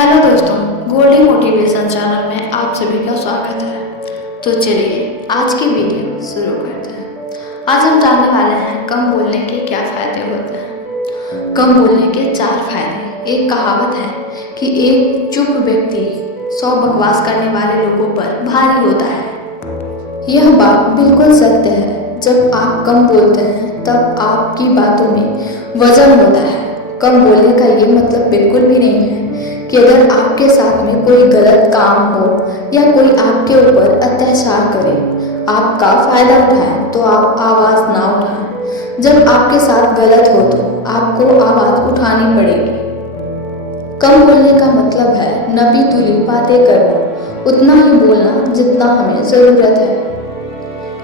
Hello दोस्तों, Goldy motivation channel में आप सभी का स्वागत है। तो चलिए आज की वीडियो शुरू करते हैं। आज हम जानने वाले हैं कम बोलने के क्या फ़ायदे होते हैं। कम बोलने के 4 फायदे। एक कहावत है कि एक चुप व्यक्ति 100 बकवास करने वाले लोगों पर भारी होता है। यह बात बिल्कुल सत्य है। जब आप कम बोलते हैं तब आपकी बातों में वजन होता है। कम बोलने का ये मतलब बिल्कुल भी नहीं है कि अगर आपके साथ में कोई गलत काम हो या कोई आपके ऊपर अत्याचार करे, आपका फायदा उठाए तो आप आवाज़ ना उठाएं। जब आपके साथ गलत हो तो आपको आवाज़ उठानी पड़ेगी। कम बोलने का मतलब है नबी तुली बातें करना, उतना ही बोलना जितना हमें ज़रूरत है।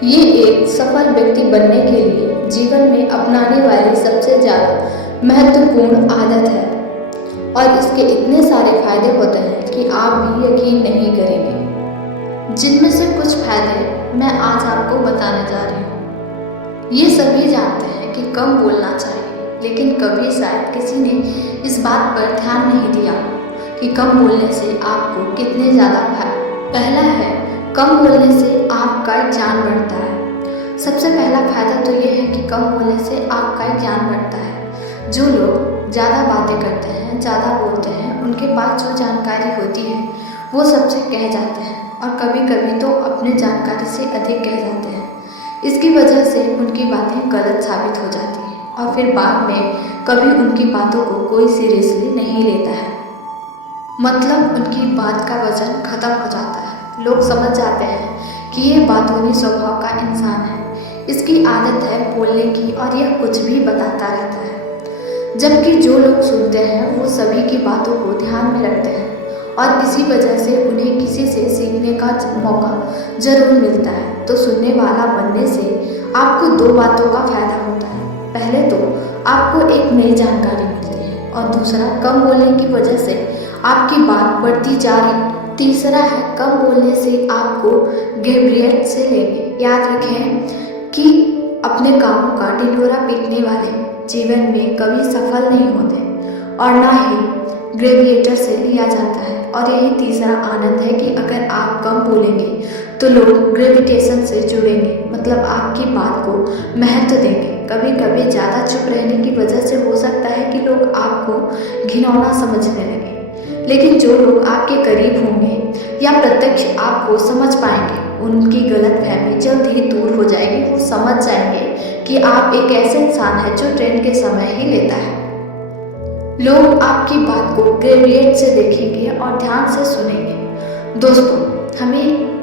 ये एक सफल व्यक्ति बनने के लिए जीवन में अपनाने वाली सबसे ज़्यादा महत्वपूर्ण आदत है और इसके इतने सारे फायदे होते हैं कि आप भी यकीन नहीं करेंगे। जिनमें से कुछ फायदे मैं आज आपको बताने जा रही हूँ। ये सभी जानते हैं कि कम बोलना चाहिए, लेकिन कभी शायद किसी ने इस बात पर ध्यान नहीं दिया कि कम बोलने से आपको कितने ज़्यादा फायदे। पहला है, कम बोलने से आपका ज्ञान बढ़ता है। सबसे पहला फायदा तो ये है कि कम बोलने से आपका ज्ञान बढ़ता है। जो लोग ज़्यादा बातें करते हैं, ज़्यादा बोलते हैं, उनके पास जो जानकारी होती है वो सबसे कह जाते हैं और कभी कभी तो अपने जानकारी से अधिक कह जाते हैं। इसकी वजह से उनकी बातें गलत साबित हो जाती हैं और फिर बाद में कभी उनकी बातों को कोई सीरियसली नहीं लेता है। मतलब उनकी बात का वजन खत्म हो जाता है। लोग समझ जाते हैं कि ये बातूनी स्वभाव का इंसान है, इसकी आदत है बोलने की और यह कुछ भी बताता रहता है। जबकि जो लोग सुनते हैं वो सभी की बातों को ध्यान में रखते हैं और इसी वजह से उन्हें किसी से सीखने का मौका जरूर मिलता है। तो सुनने वाला बनने से आपको 2 बातों का फायदा होता है। पहले तो आपको एक नई जानकारी मिलती है और दूसरा, कम बोलने की वजह से आपकी बात बढ़ती जा रही। तीसरा है, कम बोलने से आपको गैब्रियट से लेंगे। याद रखें कि अपने कामों का ढिंढोरा पीटने वाले जीवन में कभी सफल नहीं होते और ना ही ग्रेविएटर से लिया जाता है। और यही तीसरा आनंद है कि अगर आप कम बोलेंगे तो लोग ग्रेविटेशन से जुड़ेंगे, मतलब आपकी बात को महत्व देंगे। कभी कभी ज़्यादा चुप रहने की वजह से हो सकता है कि लोग आपको घिनौना समझने लगे, लेकिन जो लोग आपके करीब होंगे या प्रत्यक्ष आपको समझ पाएंगे, उनकी गलतफहमी जल्द ही दूर हो जाएगी। वो समझ जाएंगे कि आप एक ऐसे इंसान हैं जो ट्रेंड के समय ही लेता है। लोग आपकी बात को ग्रेविएट से देखेंगे और ध्यान से सुनेंगे। दोस्तों, हमें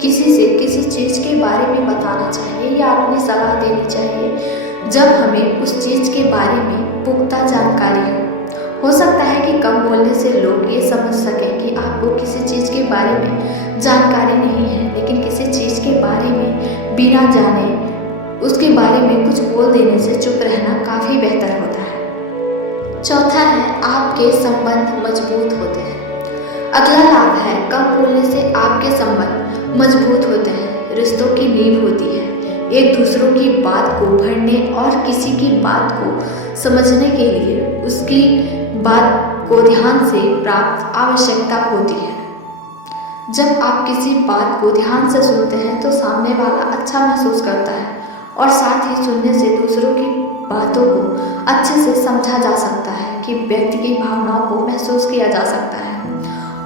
किसी से किसी चीज़ के बारे में बताना चाहिए या अपनी सलाह देनी चाहिए जब हमें उस चीज़ के बारे में पुख्ता जानकारी हो सकता है कि कम बोलने से लोग ये समझ सकें कि आपको किसी चीज़ के बारे में जानकारी नहीं है, लेकिन किसी चीज़ के बारे में बिना जाने उसके बारे में कुछ बोल देने से चुप रहना काफ़ी बेहतर होता है। चौथा है, आपके संबंध मजबूत होते हैं। अगला लाभ है, कम बोलने से आपके संबंध मजबूत होते हैं। रिश्तों की नींव होती है। एक दूसरों की बात को भरने और किसी की बात को समझने के लिए उसकी बात को ध्यान से प्राप्त आवश्यकता होती है। जब आप किसी बात को ध्यान से सुनते हैं तो सामने वाला अच्छा महसूस करता है और साथ ही सुनने से दूसरों की बातों को अच्छे से समझा जा सकता है कि व्यक्ति की भावनाओं को महसूस किया जा सकता है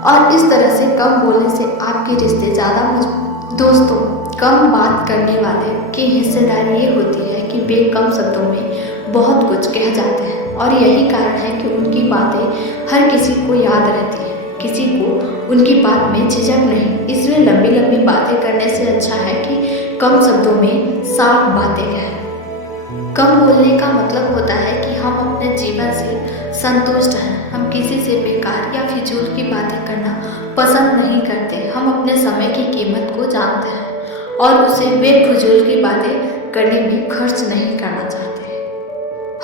और इस तरह से कम बोलने से आपके रिश्ते ज़्यादा मजबूत। दोस्तों, कम बात करने वाले की हिस्सेदारी ये होती है कि वे कम शब्दों में बहुत कुछ कह जाते हैं और यही कारण है कि उनकी बातें हर किसी को याद रहती हैं। किसी को उनकी बात में झिझक नहीं। इसलिए लंबी लंबी बातें करने से अच्छा है कि कम शब्दों में साफ बातें कहें। कम बोलने का मतलब होता है कि हम अपने जीवन से संतुष्ट हैं। हम किसी से बेकार या फिजूल की बातें करना पसंद नहीं करते। हम अपने समय की कीमत को जानते हैं और उसे बेफिजूल की बातें करने में खर्च नहीं करना चाहते।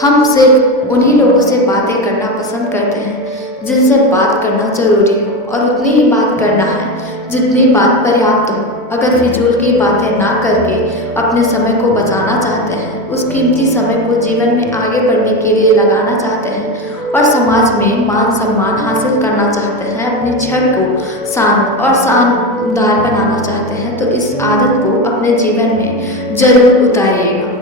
हम सिर्फ उन्हीं लोगों से बातें करना पसंद करते हैं जिनसे बात करना जरूरी हो और उतनी ही बात करना है जितनी बात पर्याप्त हो। अगर फिजूल की बातें ना करके अपने समय को बचाना चाहते हैं, उस कीमती समय को जीवन में आगे बढ़ने के लिए लगाना चाहते हैं और समाज में मान सम्मान हासिल करना चाहते हैं, अपनी छवि को शांत और शानदार बनाना चाहते हैं, तो इस आदत को अपने जीवन में जरूर उतारिएगा।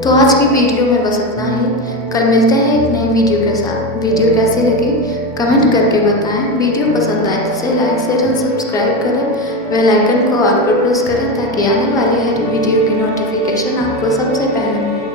तो आज की वीडियो में बस इतना ही। कल मिलते हैं एक नई वीडियो के साथ। वीडियो कैसी लगी कमेंट करके बताएं। वीडियो पसंद आए तो इसे लाइक शेयर और सब्सक्राइब करें। बेल आइकन को ऑल पर प्रेस करें ताकि आने वाली हर वीडियो की नोटिफिकेशन आपको सबसे पहले मिले।